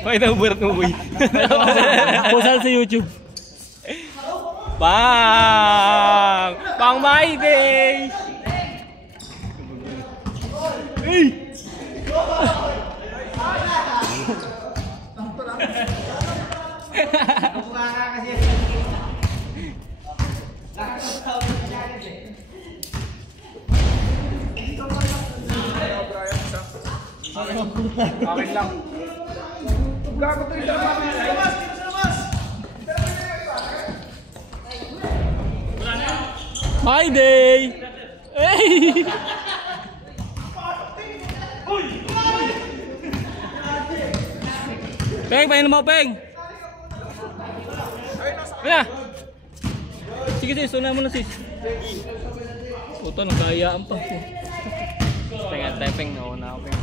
Pakita mo burat mo, boy. Pusal sa YouTube. Bang! Pang my day! Hey! Akin lang. Gago to isa naman. My day! Hey! Peng, painom mo, Peng! Kaya! Sige sis, una mo na sis. Puto, nagkayaan pa. Pengen tapping, nauna ako, Peng.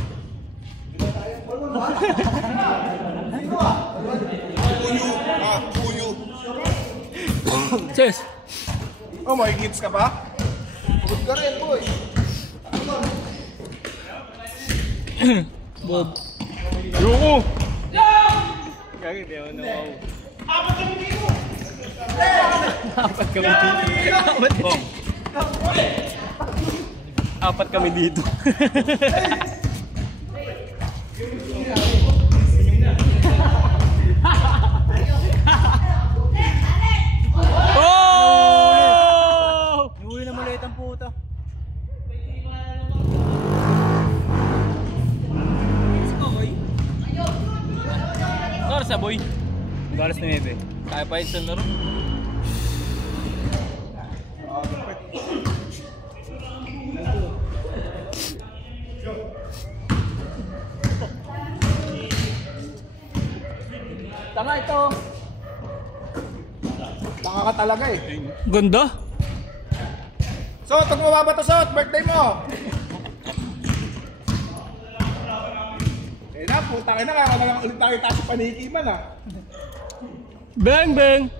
Puyo. Sis! Oh, may hits ka pa? Good ka rin, boy. Bob. Yuko! Gagi, di ako nawaw. Apat kami dito. Apat kami dito. Oh! Uwi na maliit ang puta. Oras na, boy. Oras na, Nebe. Kaya pa yun sa laro. Tanga ito. Tanga ka talaga eh. Ganda? Sot, huwag mo babato, Sot. Birthday mo. Eh na, putang ina. Kaya ka na lang ulit tayo tayo sa panikiman ah. Bang, bang!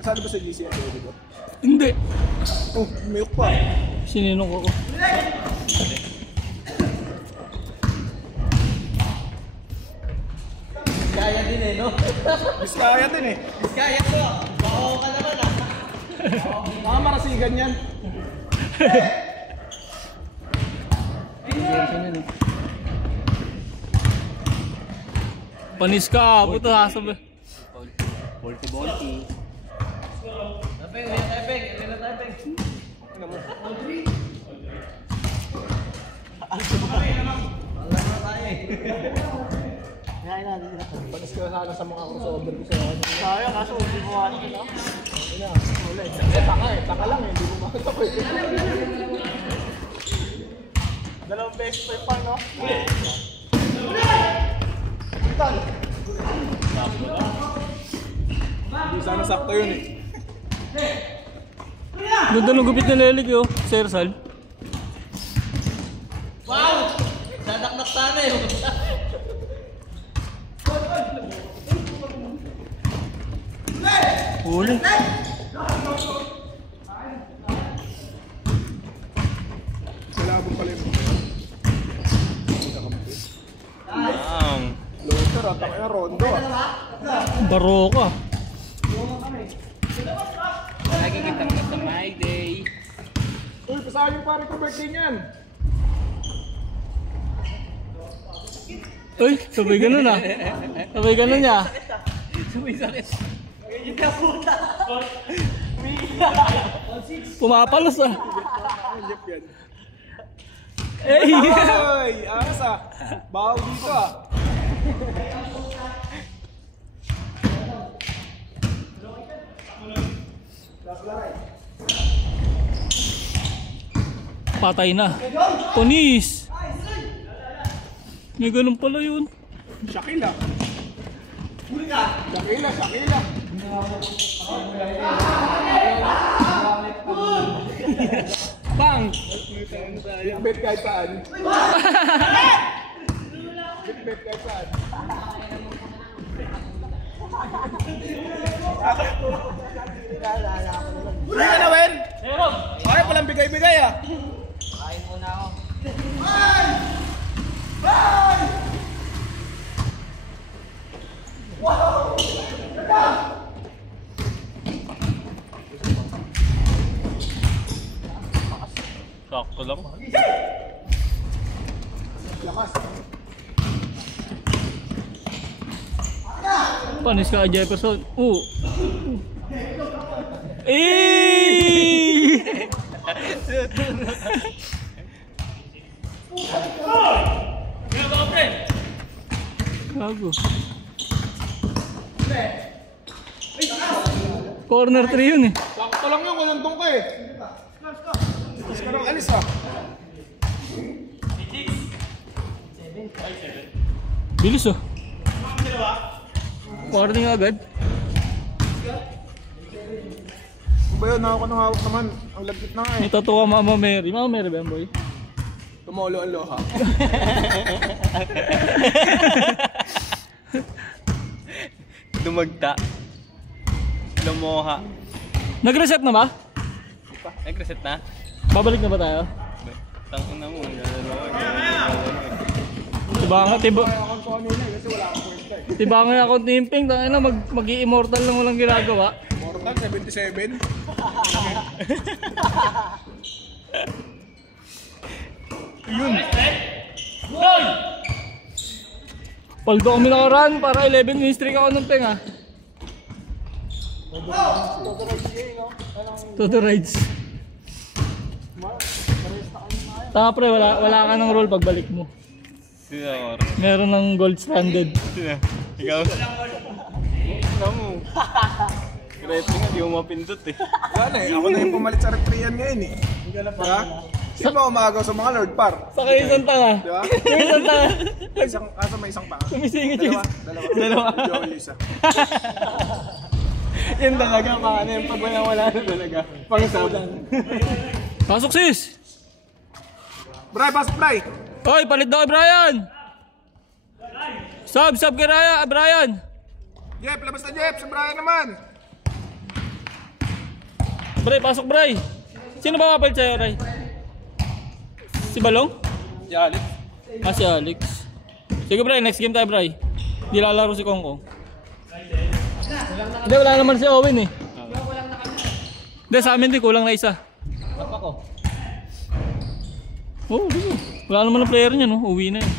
Kasali ba sa GCN dito? Hindi. Oh, milk pa. Sininong ko. Kaya din eh, no? Biskaya din eh. Kaya ko. Bako ka naman ah. Mga marasigan yan. Panis ka, puto hasabi. Volti-volti. Tapeng, tapeng. Ito na tapeng. Wala na tayo eh. Ngayon natin sila. Panis ka sana sa mga crossover ko sa kanya. Kaya kaso hindi mo ano na. Ina, ulit. Taka eh. Taka lang eh. Hindi mo makatok eh. Dalawang beses pa yung pang, no? Hindi sana sakto yun eh. Ganda ng gupit na lelik yo, Sir Sal. Wow! Dadaknak sana yun. Huli. Kalabong pala yung Bang! Loter at taka yung rondo ah. Baro ka. Lagi kitang nasa my day. Uy, pasahan yung pare ko birthday niyan. Uy, sabay ganun ah. Sabay ganun niya. Sumisakit. Yun na puta. Pumapalos ah. Lip yan. Eh! Ay, aras ah. Bahaw dito ah. Patay na. Punis! May ganun pala yun. Shakila. Shakila, Shakila. Bang! Bet kahit saan. Bet kahit saan. Huli ka na, Wen! Ay, palang bigay-bigay ah! Kain muna ako. Sakto lang. Panis ka Jefferson. Eh! Gago. Corner 3 yun eh. Sakto lang yun, walang tong ka eh. Tapos ka nang alis ah. Bilis oh. Warning agad. Kung ba yun, ako nang hawak naman. Ang lagkit na nga eh. Natutuwa Mama Mary. Mama Mary ba yan boy? Tumolo ang loha. Dumagta. Lumoha. Nag-reset na ba? Nag-reset na? Babalik na ba tayo? Tangin na mo. Tibangan, tiba. Ako ko nila kasi wala akong pwesta eh. Tibangan ako timping. Tangin na mag-i-immortal lang walang ginagawa. Mortal 77. Yun. Paldo kami nakaraan para 11 win streak ako ng penga. Toto rides. Tama pre, wala ka ng roll pagbalik mo. Sino? Meron ng gold standard. Sino? Ikaw? Wala mo. Rating nga, di mo mapindot eh. Wala na eh, ako na yung pumalit sa recrean ngayon eh. Diba? Sino ba umagaw sa mga Lord Par? Sa kayo isang tanga. Diba? Yung isang tanga. May isang pa. Sumisingit yung Dalawa. Joel isa. Yan talaga, paano yung pag wala na talaga. Pang-sub. Pasok sis! Bray, pasok Bray! Oy, palit daw kay Brian! Sub kay Brian! Jep, labas na Jep! Sa Brian naman! Bray, pasok Bray! Sino ba kapalit sa'yo, Ray? Si Balong? Si Alex. Ah, si Alex. Sige Bray, next game tayo Bray. Di lalaro si Kongkong. Hindi, wala naman si Owen eh. Hindi, sa amin din, kulang na isa. Tapa ko. Oo, di ba? Wala naman ang player niya, no? Uwi na yun.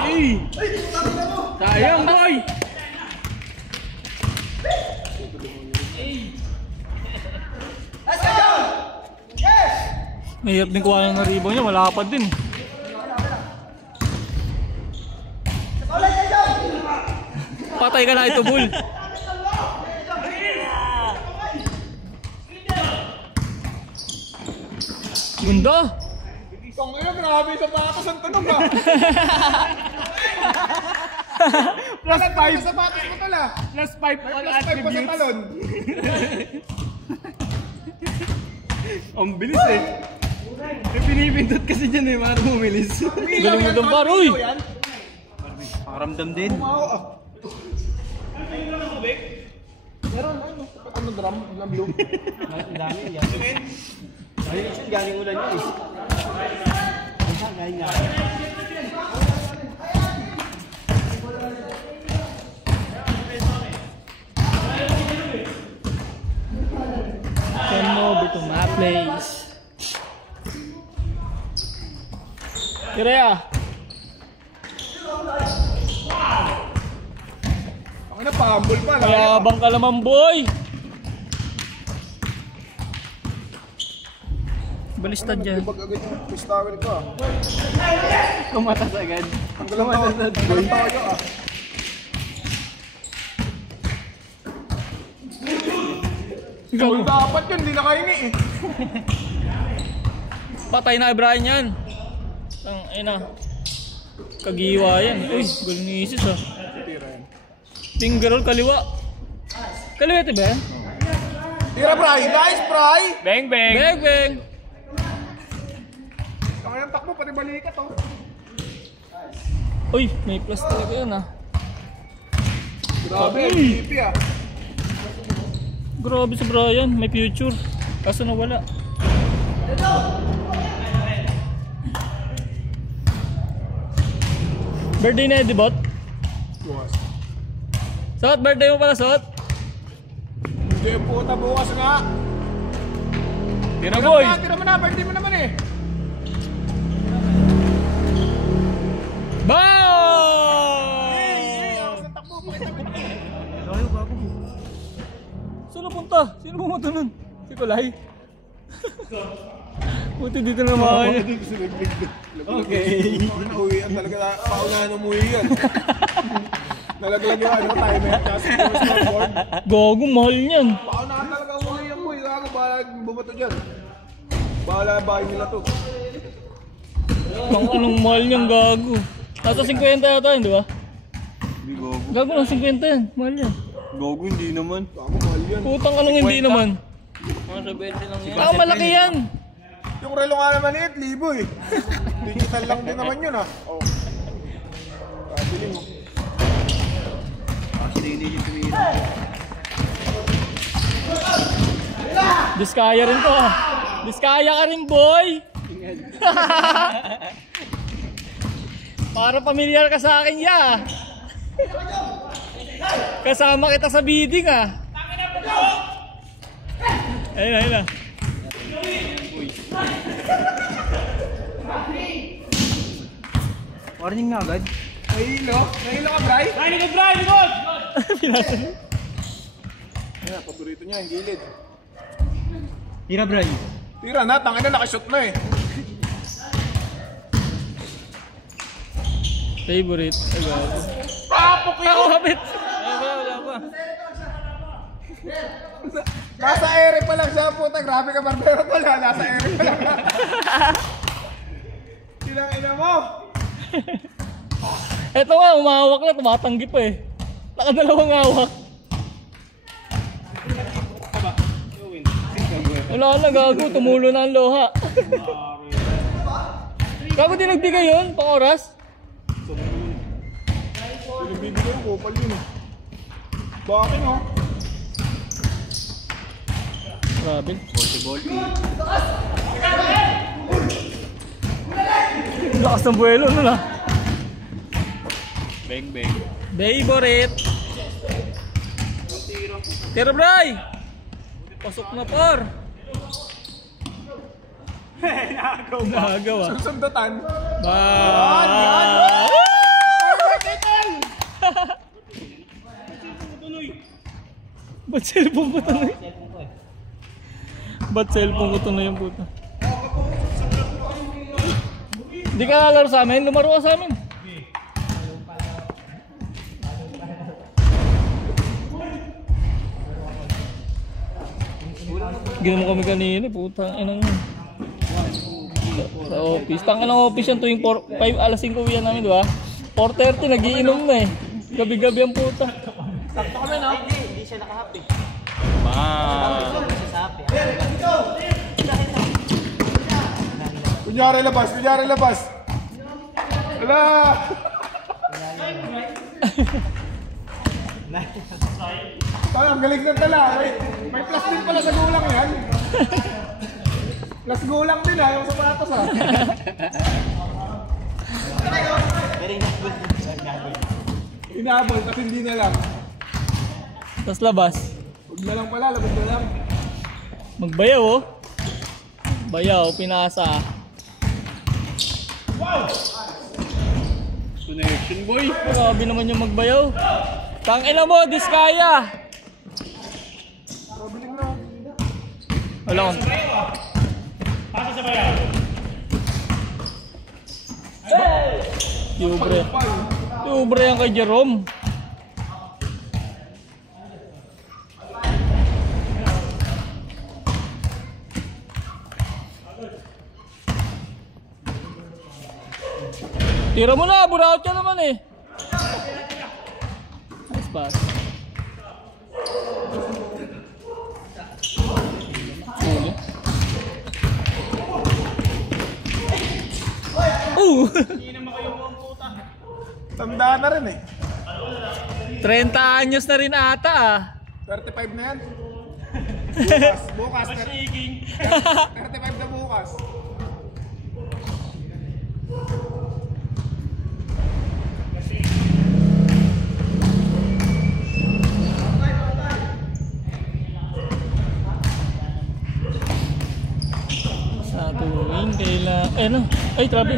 Hey! Sayang, boy! Mahirap din kuha ng rebound niya, malapad din. Patay ka na ito, Bull. Ganda. Kung ngayon, grabe sa patas ang tunog ah. Plus 5. Sa patas mo tala. Plus 5 May plus 5 pa sa talon. Ang bilis eh. May pinipindot kasi dyan eh, para bumilis. Galing mo doon par, uy! Pakaramdam din. Wow ah. Meron ano drum na blue. Ang dami yan. Dahil yun, galing ulan yun eh. Galing nga. Can move to my place. Kira. Ang ina pahambol pa. Mayabang ka naman, boy. Balistad dyan. Pag agad yung push towel ko ah. Kumatas agad. Ang galang tayo ah. Goal dapat yun, hindi nakahingi eh. Patay na Brian yan. Ang ina. Kagiwa yan. Uy, gulo ni Isis ah. Finger roll kaliwa. Kaliwa ito ba yan? Tira Bray, nice Bray! Bang bang! Bang bang! Ang ayang takbo, pati balikat oh. Uy, may plus talaga yun ah. Grabe, MVP ah. Grabe si Brian, may future. Kaso nawala. Birthday na di bot? Bukas. Sot, birthday mo pala, Sot? Hindi puta bukas nga. Tira boy! Tira mo na, birthday mo naman eh. Bow! Saan napunta? Sino pumunta nun? Si Kulay? Buti dito na mga kanya. Okay. Nauwian talaga. Paunahan umuwi yan. Nalaglag yung ano, timer. Kasi yung snowboard. Gago, mahal niyan. Paunahan talaga umuwi yan boy. Gago, bahala bumato dyan. Bahala bahay nila to. Ang anong mahal niyang gago. Nasa 50 yata yun, di ba? Hindi gogo. Gago ng 50 yan. Mahal yan. Gogo hindi naman. Gago, mahal yan. Putang anong hindi naman. Mga 70 lang yan. Ah, malaki yan. Yung relo nga naman eh, libo eh. Digital lang din naman yun ah. Oh. Kabili mo. Kasi hindi yung tumira. Diskaya rin to ah. Diskaya ka rin, boy. Para pamilyar ka sa akin ya. Kasama kita sa bidding ah. Ayun na, ayun na. Warning na agad. Nahilo? Nahilo ka, Bray? Pinasa. Ayan, paborito niya yung gilid. Tira, Bray. Tira na, tangin na, nakashoot na eh. Favorite. Agad. Papok yun! Ako kapit. Wala pa. Nasa ere pa lang siya, puta. Grabe ka, barbero tol ha. Nasa ere pa lang. Sinang-ina mo! Eto nga, umahawak na. Tumatanggi pa eh. Nakadalawang hawak. Wala na, gago. Tumulo na ang loha. Gago din nagbigay yun, pang oras. Pinagbibigay ko, kupal yun eh. Bakit no? Grabe. Lakas ng buwelo nun ah. Bang, bang. Favorite. Tira, Bray! Pasok na, par. Nagawa. Sundatan. Ba! Ba't cellphone ko tuloy? Ba't cellphone ko tuloy yung puta? Hindi ka lalaro sa amin? Lumaro ka sa amin. Ginawa mo kami kanina, putang inang yun. Sa office. Tangin ng office yan tuwing 5 alas 5 uwian namin, di ba? 4:30 nagiinom na eh. Gabi-gabi ang puta. Sakto kami, no? Hindi siya nakahappy. Ba. Kunyari labas, kunyari labas. Wala! Parang galing na tala. May plus din pala sa gulang yan. Plus gulang din ha, yung sapatos ha. Pero inabot din siya gagawin. Inabol kasi hindi na lang. Tapos labas. Huwag na lang pala, labas na lang. Magbayaw oh. Bayaw, pinasa. Connection, boy. Grabe naman yung magbayaw. Tangina mo, diskaya. Wala kang. Pasa sa bayaw. Yubre. Yubre yan kay Jerome. Tira mo na, buraot ka naman eh. Nice pass. Huli. Hindi naman kayo buong puta. Tandaan na rin eh. 30 anyos na rin ata ah. 35 na yan. Bukas. 35 na bukas. Sa tuwing kailangan... Eh no? Ay, trabe.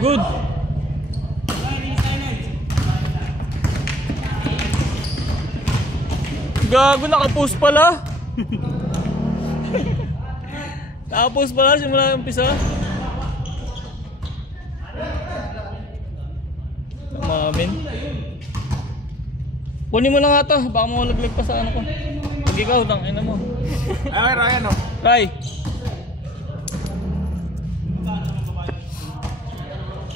Good. Gago, nakapost pala. Nakapost pala simula yung umpisa. Mamin. Kunin mo na nga to, baka maulaglag pa sa ano ko. Pag ikaw, tangina mo. Ay, Ryan oh. Ray,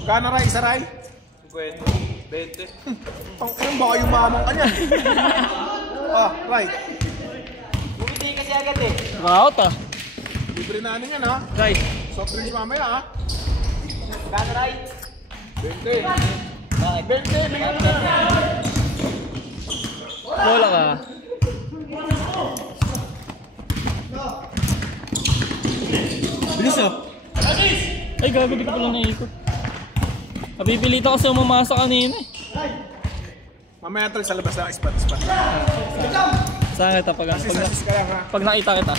Gana Ray, isa Ray? 20. Tangin, baka yung mamang ka niyan. Ah, Ray. Bumiti kasi agad eh. out ah. Libre na ano yan ha. Ray, Soft drinks mamaya ha. Gano'n right? 20. Bakit? 20, bigyan mo na. bola ka. Bilis oh. Ay, gago, di ko pala naikot. Napipilitan kasi umamasa kanina eh. Mamaya tol sa labas na spot. Saan kita pag Assist ka lang ha. pag nakita kita?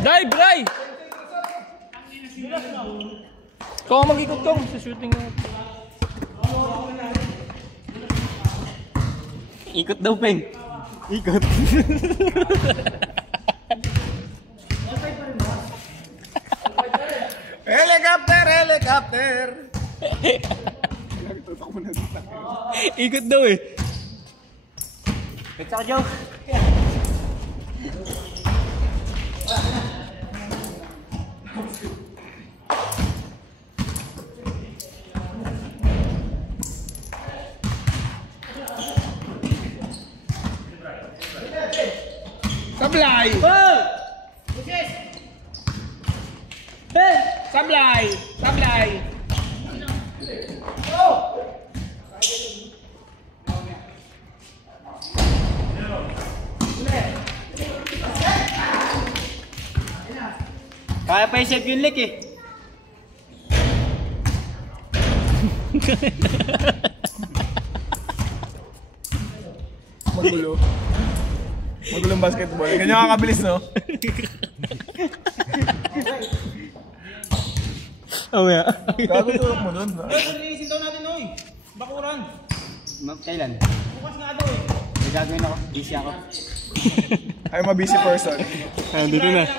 Dive, Ray! Ikaw ang mag-ikot kong sa shooting mo. Ikot daw, Peng. Ikot. Helicopter! Tutok mo na dito. Ikot daw eh. Pizza ka, Joe. Sablay! Sablay! Kaya pa i-save yung lick eh. Magulo. Magulong basketball. Ganyan kakabilis, no? Oh yeah. Kakutulog mo dun. Releasin daw natin, oy. Bakuran. Kailan? Bukas nga daw eh. May gagawin ako. Busy ako. I'm a busy person. Dito na.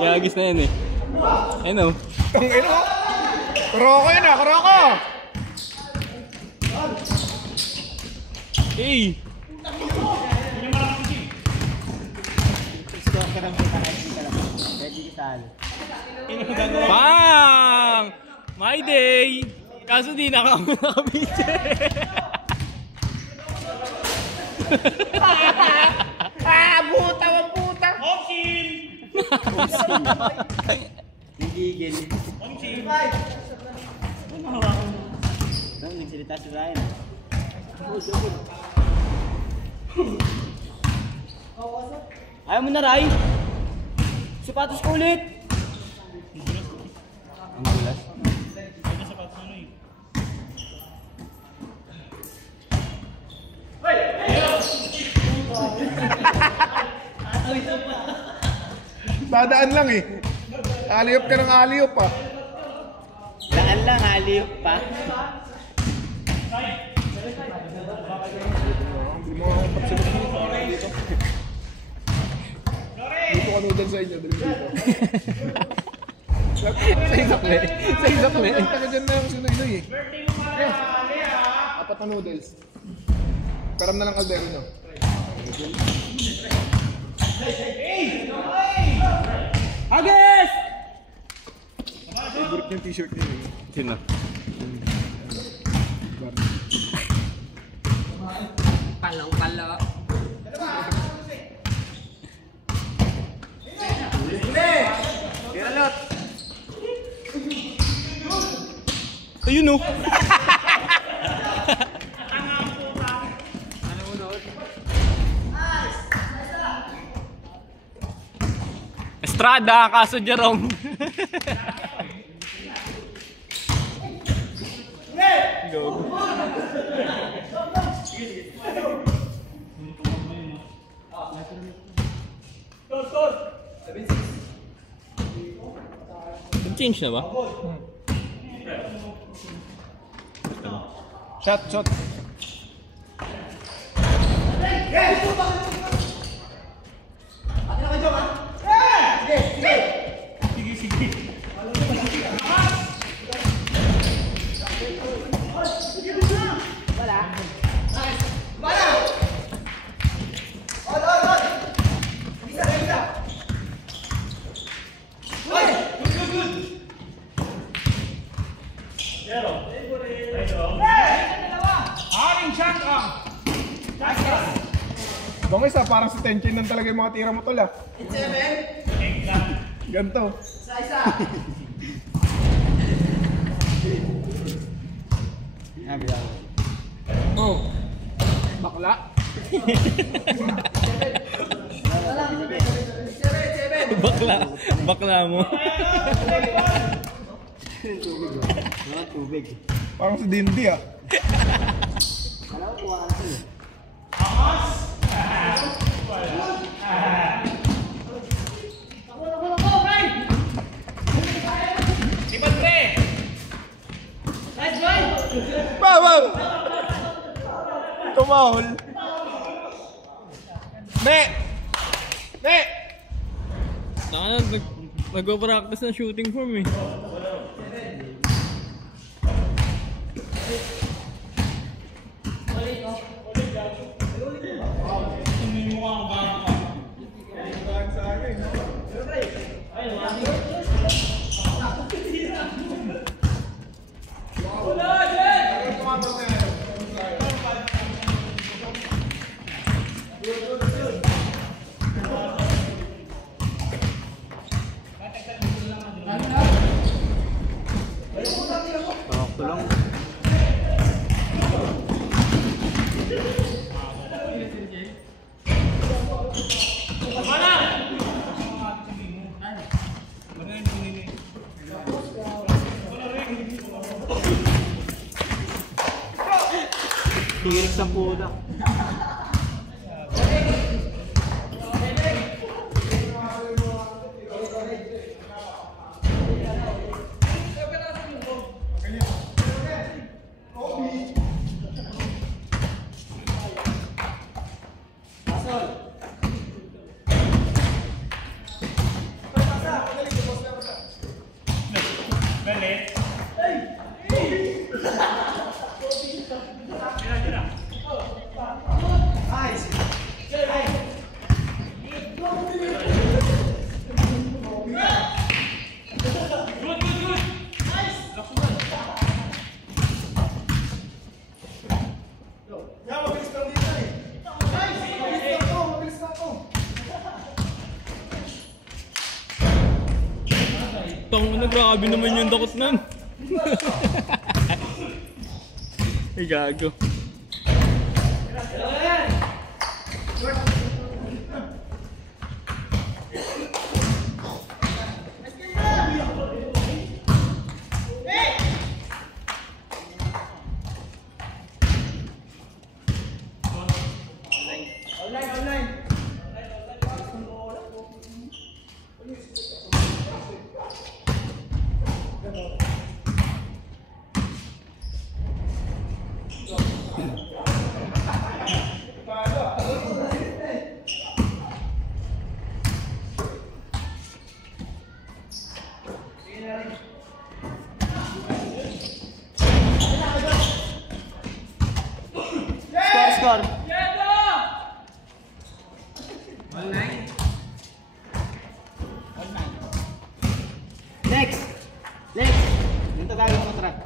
Yagis na yan eh. I know. Tangin mo. Kuroko yun ah, kuroko! Hey! Gusto ka lang kita kahit hindi ka lang. Ready kita. Pang! My day! Kaso di na ako nakabitse. Buta wa puta! Nagigil. Nagsalita si Ryan. Ayaw mo na, Ray? Sapatos ko ulit! Ang gulas? Dadaan lang eh. Aliyop ka ng aliyop ah. Daan lang, haliyok pa. Hindi mo ako patsulog dito. Dito ka noodle sa inyo, dito. Sa isakli. Sa isakli. Taga dyan na yung sinoy-noy eh. Apat na noodles. Karam na lang kaldero nyo. Agis! Favorite yung t-shirt niya eh. Sino? Palaw-palaw. Ayun oh. Estrada, kaso Jerome. Go. Change na ba? Shot. Bang isa, parang sa tension lang talaga yung mga tira mo tol ah. It's 7. Ganto. Isa. Oh. Bakla. Bakla mo. Tubig. Parang sa dindi ah. Alam ko kuha ka na sa'yo. Bawal! Tumahol. Ne! Nag-practice ng shooting form eh. Hirik sa puda. Tangina, grabe naman yung dakot nun. Ay, gago. Score. Next. Ganito gagawin mo track.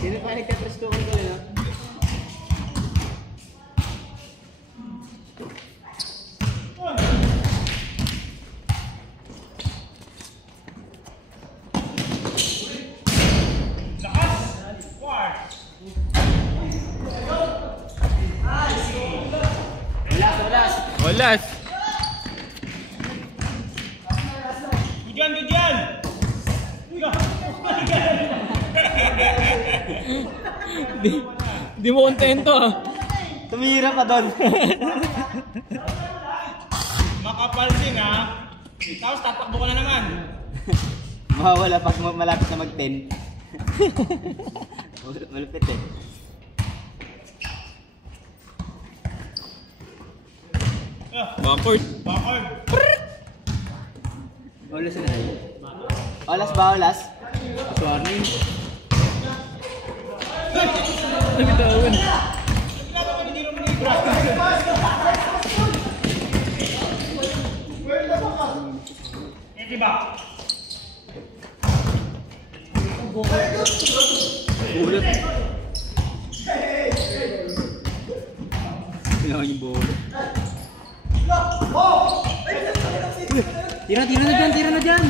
Sino pa nagka-press to ko na? Last. Gudian! Di mo kontento ah. Tumira pa doon. Makapal din ha. Tapos tatakbo ka na naman. Mawawala pag malapit na mag-10. Malupit eh. Backward. Olas na. Olas ba, olas? Warning. Nabitawan. Diba? Bulot. Kailangan yung bulot. Tira na dyan.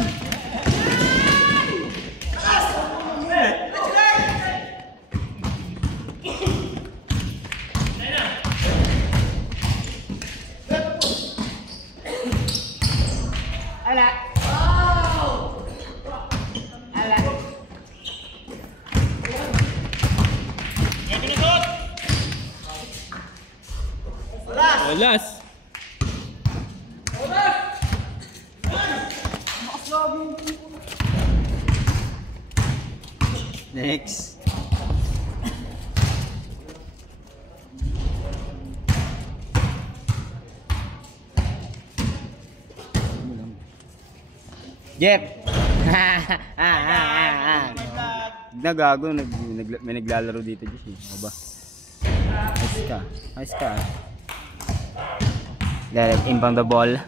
Last. Next. Jeff! Nagago, may naglalaro dito, Diyos eh. Aba. Ayos ka. Direct inbound the ball.